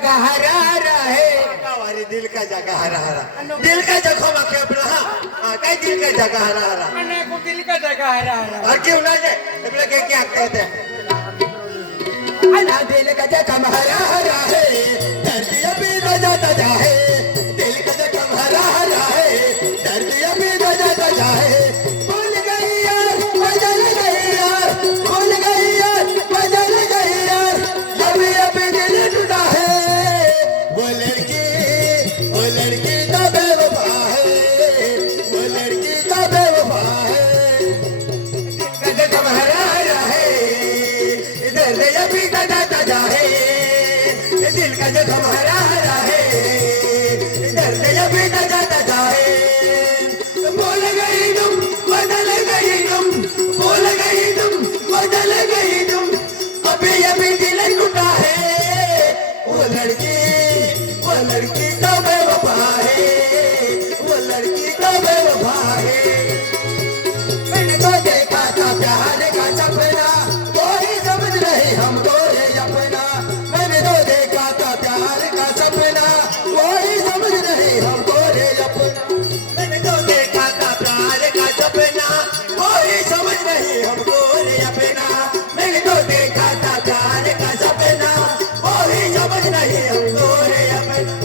जगह हरा रहे हमारे दिल का जगह हरा हरा दिल का जगह माखे अपना हाँ काय दिल का जगह हरा हरा मैंने को दिल का जगह हरा हरा और क्यों ना जाए अपने क्या कहते हैं अना दिल का जगह हरा हरा है धरती अभी रजा तजा है दिल का जगह हरा हरा है धरती अभी रजा तजा है भूल गई यार बदल गई यार भूल गई यार बदल गई यार अभी दिल टूटा है वो लड़की तो बेवफा है वो लड़की तो बेवफा है दिल का जगह हरा हरा है इधर अभी तजा तजा है दिल का जगह हरा हरा है दर्द अभी तजा तजा है बोल गई तुम बदल गई तुम बोल गई तुम बदल गई तुम अभी दिल टूटा है वो लड़की तो बेवफा है वो लड़की तो बेवफा है मैंने तो देखा था प्यार का सपना कोई समझ नहीं हमको ये अपना मैंने तो देखा था प्यार का सपना कोई समझ नहीं हमको ये अपना मैंने तो देखा था प्यार का सपना कोई समझ नहीं हमको ये अपना मैंने तो देखा था प्यार का सपना कोई समझ नहीं हमको ये अपना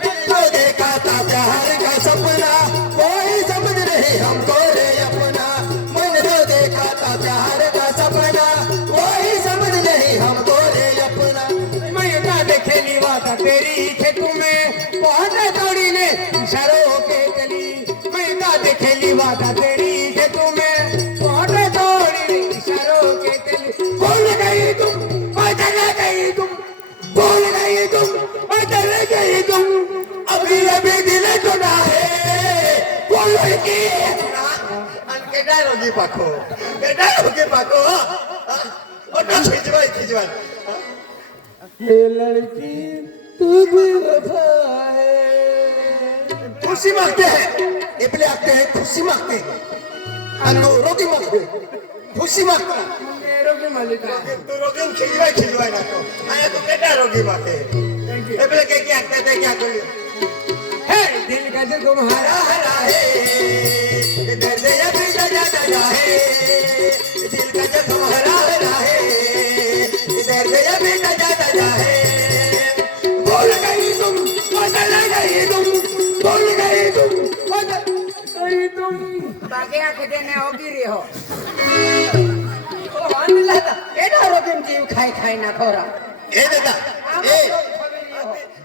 मैंने तो देखा था प्यार का सपना कोई समझ नहीं हमको ये अपना मैंने तो देखा था प्यार का सपना कोई समझ नहीं हमको रे अपना मैं का देखेली वादा तेरी खेतों में बहुत दौड़ी ने इशारों के चली मैं का देखेली वादा तेरी खेतों में बहुत दौड़ी ने इशारों के चली बोल गई तुम बदल गई तुम बोल गई तुम बदल गई तुम अभी दिल टूटा है बोल की केटा रोगी पाको और ना खिंचवाई ये लड़की तू भी वफा है खुशी मांगते हैं इबले आते हैं खुशी मांगते हैं अनु रोगी मांगते खुशी मांगता मेरो के मालिक तू रोगी खिंचवाई ना तो आया तो केटा रोगी मांगते इबले के क्या कहते हैं क्या करिए है दिल का जो तुम्हारा हरा है दर्द अभी तजा तजा है दिल का जो तुम्हारा हरा है दर्द अभी तजा तजा है बोल गई तुम बदल गई तुम बोल गई तुम बदल गई तुम बाकी आंख देने होगी रे हो ओ आंधला था एडा रोगन जीव खाई ना खोरा ए दादा ए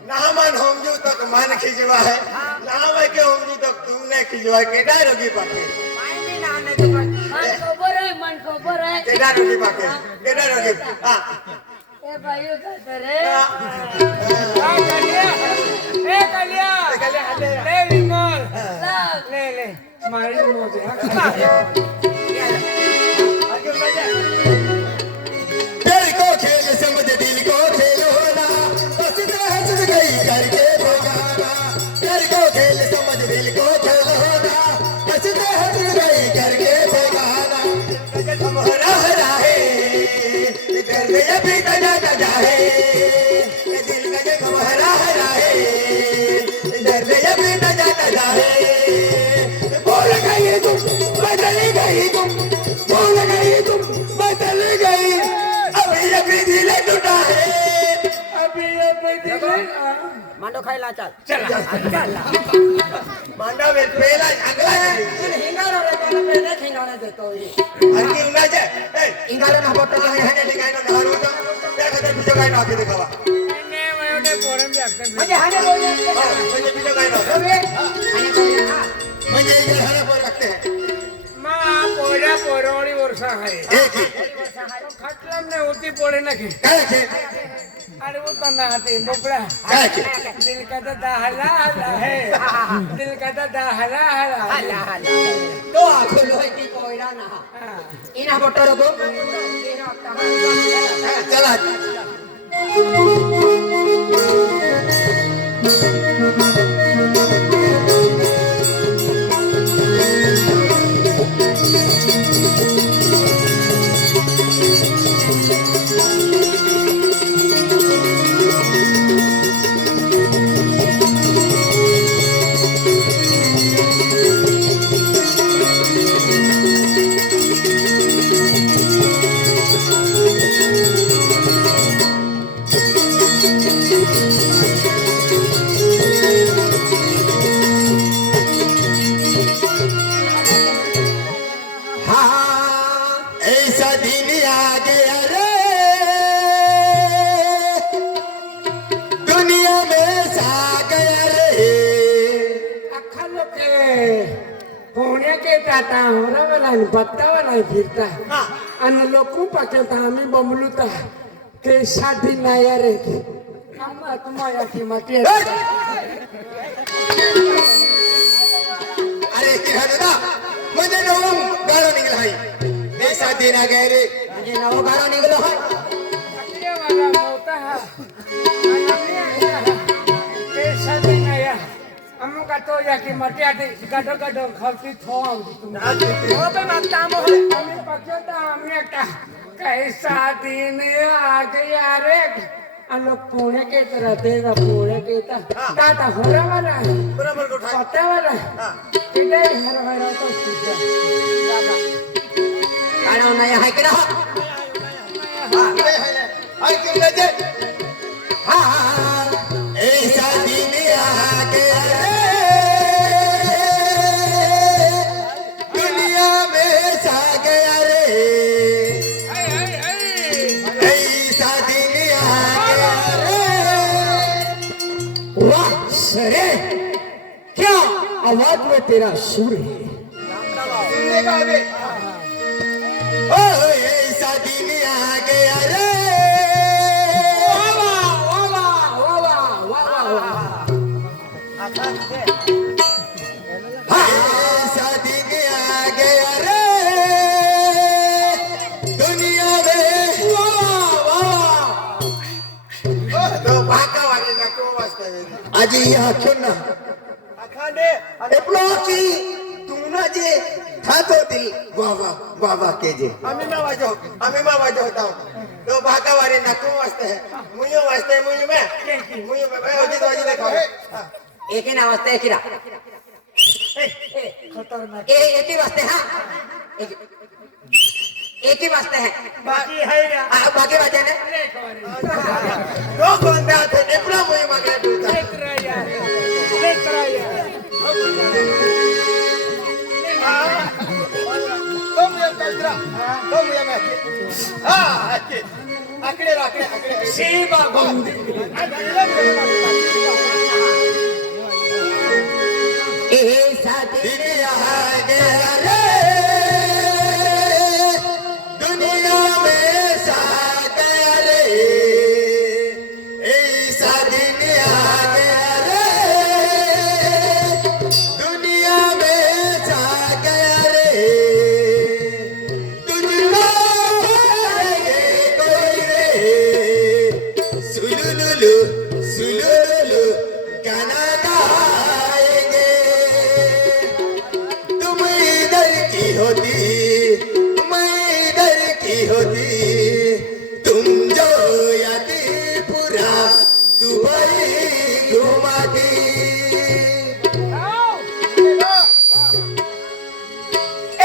नामान होमजू तक मन खिंचवा है नाम के होमजू तक तुमने खिंचवा केटा रोगी पाके मायने ना आने तो मन खबर है केटा रोगी पाके केटा रोगी हां ए भाइयों का करे कलिया ले विमल ले मारी मोजे दिल को खेल समझ दिल को खेलो ना बस हंस गई करके बेगाना दिल को खेल समझ दिल को खेलो ना बस हंस गई करके बेगाना तुम्हारा हरा है दर्द अभी तजा तजा है दिल का जो तुम्हारा हरा है दर्द अभी तजा तजा है बोल गई तुम बदल गई तुम बोल गई तुम बदल गई अभी दिल टूटा है अभी दिल मांडो खायला चल मांडा वेल पेला अगला हिंगारा रे कोण पेले हिंगारा देतो आणखी उन्हाचे ए हिंगारा ना बोटल आणि ह्याने ठिकाणी ना धारू होतं त्या खात्यात बीजं काय नाव ते देखावा म्हणजे हाने बोलले म्हणजे बीजं काय नाव म्हणजे एक घराला पोर लागते पोऱ्या पोरवणी वर्षा आहे एक खटलम ने होती पोळे नखे काय आहे अरे वो तना हाते बोकड़ा काय दिल का दहला हला है दिल का दहला हला तो आखो लोय की कोयरा ना इना बोटल गो चला हाँ ऐसा दिन आ गया रे दुनिया में सा गया रे अख्खा लोक पोहण्या के टाटा होरावाला आणि बत्तावाला फिरता आणि लोक पाकवता आम्ही बमलूता के साठी नाही रे आम्हा तुम्हाला की माती अरे किराणा म्हणजे नवं गाडो निघाला आहे ऐसा दिन आ गया रे म्हणजे नवं गाडो निघालो आहे वाला मोठा हा के साठी नाही अमुक तो या की माती आते गडो गडो खावती थो हो पण आता आम्ही पाकवता आम्ही एकटा कैसा दिन आ गया रे आणि पुणे के तर तेरा पुणे के टाटा होरावाला बरोबर गोठा पत्तावाला तिथे हरभरा तो सुद्धा गाणं नाही आहे की ना ऐकून घ्यायचे हाँ ऐसा दिन आ गया रे दुनिया में सा गया रे ऐसा दिन आ गया रे वाह सरे क्या आवाज में तेरा सुर है सुनने का अभी ओ ऐसा दिन आ गया रे ऐसा दिन आ गया रे दुनिया में तो भाका वाले ना को वाजता आजी यहाँ क्यों ना अखांडे एपलो की तुमना जे खात होती बाबा के जे आम्ही मा वाजो होता तो भाका वाले ना को वाजता है मुझे वाजता है मुझे में भाई अजी तो अजी देखो एक ही ना वाजते एक ही ना खतरनाक एक ही वाजते हाँ एक ही वाजते हैं बाकी है ना बाकी वाजे ने दो बंदे आते एपला मुझे मांगे दूसरा लेत रहा यार तुम ये कंद्रा तुम ये मैं हाँ आकड़े शिवा गोंदी ऐसा दिन आ गया रे दुनिया में सा गया रे ऐसा दिन आ गया रे दुनिया में सा गया रे तुझको पाएंगे कोई रे सुलुलुलु सुलुलुलु गाना गाएंगे तुम इधर की होती मैं इधर की होती तुम जो यादी पूरा दुबई घुमाती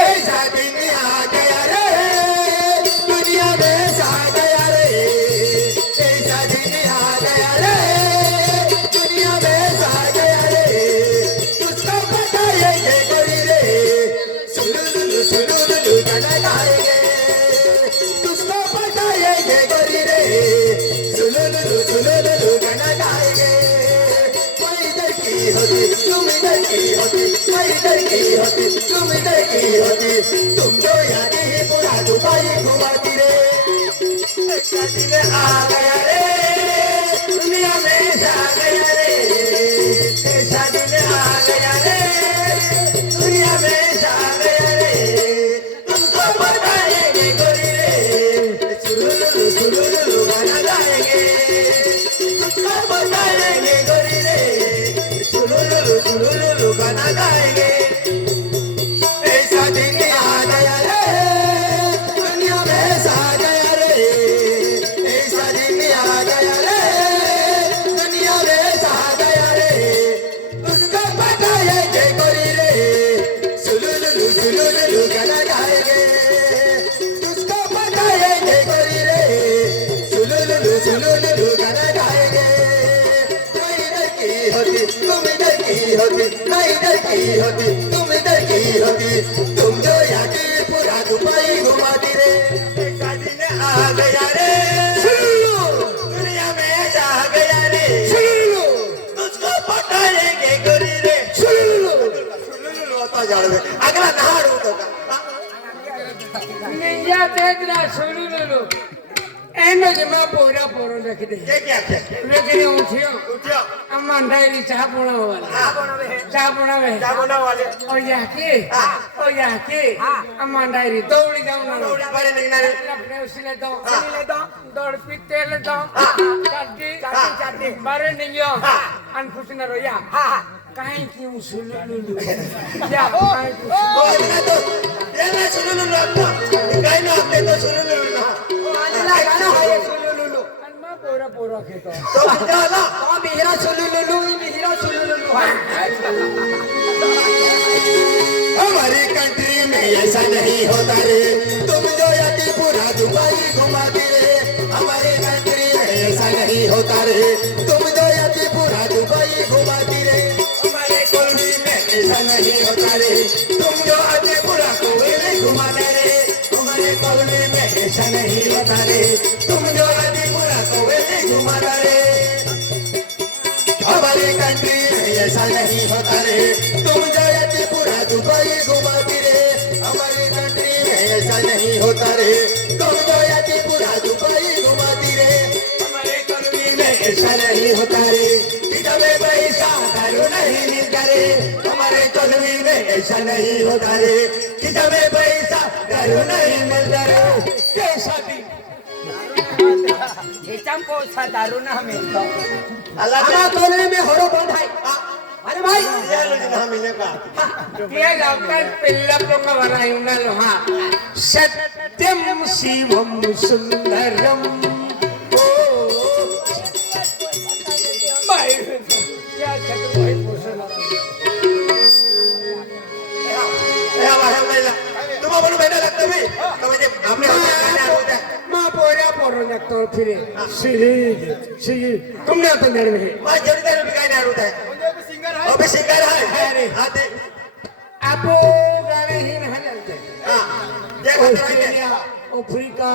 ऐसा दिन आ गया रे दुनिया में सा गया रे ऐसा दिन आ गया रे दुनिया में सा गया रे तुझको पता ये कोई रे सुलुलुलु गाना गाएंगे तुझको पता ये कोई रे सुलुलुलु गाना गाएंगे मैं इधर की होती तुम इधर की होती मैं इधर की होती तुम इधर की होती तुम जो यादी पूरा दुबई घुमाती रे ऐसा दिन आ गया रे दुनिया में सा गया रे ऐसा दिन आ गया रे दुनिया में सा गया रे तुमको बताएंगे गोरी रे सुलुलुलु गाना गाएंगे तुझको बताएंगे गोरी रे सुलुलुलु गाना गाएंगे ऐसा दिन आ गया रे दुनिया में सा गया रे ऐसा दिन आ गया रे दुनिया में सा गया रे तुझको बताएंगे गोरी रे सुलुलुलु गाना गाएंगे तुझको बताएंगे गोरी रे सुलुलुलु गाना गाएंगे मैं इधर की होती तुम इधर की होती मैं इधर की होती तुम इधर की होती तुम जो यादी पूरा Ninja Tetra Solulu. Eno jema pora poro rakhi de. क्या क्या Rakhi uthio. उठियो Amanda ri cha pona wala. Cha pona ve. क्या बोलने वाले O ya ke. Amanda ri dowdi jauna. उड़ी पड़े नहीं ना रे अपने उसले दो. दौड़ पिटे ले दो. Chatti. Bare ninjo. Anfusina roya. Kain ki usululu. Ya. ओ इतना तो ये ना सुनो लो अपना कहीं ना अपने तो सुनो लो ना गाना है ये सुलुलुलु Anma pora pora kheto. तो क्या ला तो मिहिरा सुलुलुलु ये मिहिरा सुलुलुलु है हमारी कंट्री में ऐसा नहीं होता रे तुम जो याती पूरा दुबई घुमाती रे हमारी कंट्री में ऐसा नहीं होता रे तुम जो याती पूरा दुबई घुमाती रे हमारे कॉलोनी में ऐसा नहीं होता रे तुम जो आते पूरा कोयले घुमाते रे हमारे कॉलोनी में ऐसा नहीं होता रे तुम जो आते पूरा कोयले घुमाता रे हमारी कंट्री में ऐसा नहीं होता रे तुम जो याती पूरा दुबई घुमाती रे हमारी कंट्री में ऐसा नहीं होता रे तुम जो याती पूरा दुबई घुमाती रे हमारे कंट्री में ऐसा नहीं होता रे किधर में पैसा दारू नहीं मिलता रे हमारे कंट्री में ऐसा नहीं होता रे किधर में पैसा दारू नहीं मिलता रे कैसा भी पोसा दारू ना हमें तो अल्लाह हमारा कॉलोनी में हरो बंद है अरे भाई ये लो जिन्हें मिलेगा Dia dapat pilla ponga varayuna loha. Satyam Shivam Sundaram. Bhai, क्या कहते भाई पोषण तुम अपन बैठा लगता भी तो मुझे आपने गाना होता है माँ पोरा पोरो लगता है फिर सी तुमने तो मेरे में मैं जल्दी देर में गाना होता है अभी सिंगर है आते आपो गाने ही नहीं चलते हाँ ये खतरा है Australia Africa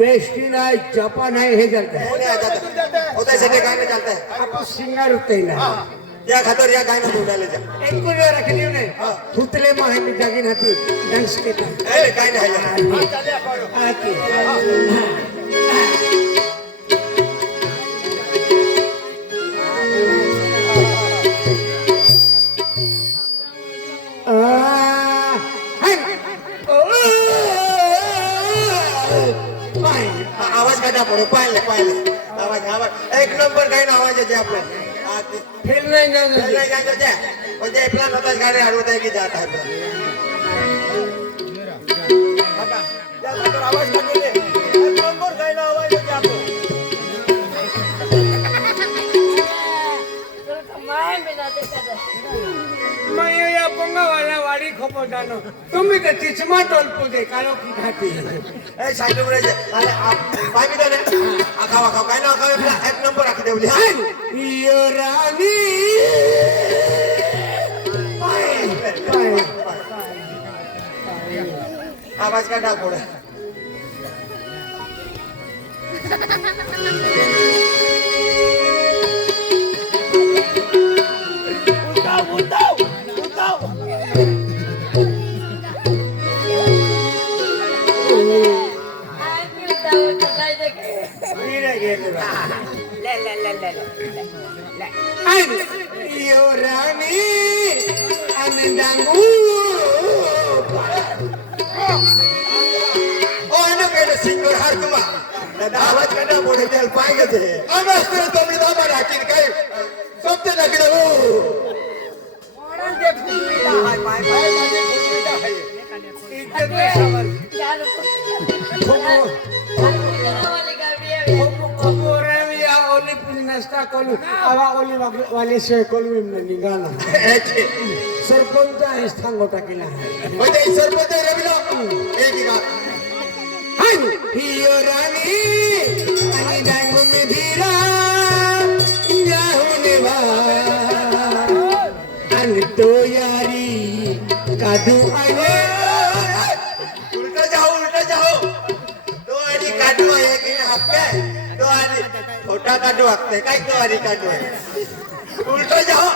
West Indies Japan है ये चलते हैं होने आ जाता है होता है सेटे गाने चलता है आपको सिंगर उठते ही ना या खतर या गाना ढूंढा ले जा एक को जो रख लियो ने थुतले माहे में जागी नती डांस के था ए गाना है यार आके आवाज काटा पड़ो पाले आवाज आवाज एक नंबर गाना आवाज है आपने आते फिर नहीं चल जाने नहीं गाना जा और जे प्लान होता है गाने होता है कि जाता है बाबा जा खतर आवाज कर ले एक नंबर गाना आवाज है आपको मैं ये पंगा वाला वाली खबर जानो तुम भी तो चिचमा टोल को कालो की खाती ए साइड में रह अरे आप भाई भी तो ने आखावा खाओ गाना आखावा एक नंबर रख दे बोले हां यो रानी आवाज काटा पड़े Yo Rani Anandangu ओ ना मेरे सिंगर हर तुमा दादा आवाज करना बोले चल पाएंगे थे आवाज तेरे तो मेरा मार आखिर कहीं सब ते लग रहा हो नाश्ता करू आवा ओली वाली से करू इमने निगाना सरपंच स्थान गोटा किला म्हणजे सरपंच रविला एक का हाय हियो रानी आणि डांगो में भीरा जाहुने वा आणि तो यारी कादू आने उल्टा जाओ तो आणि काढू आहे की आपके तो आणि छोटा काढू आपते काय तो आणि काढू आहे उल्टा जाओ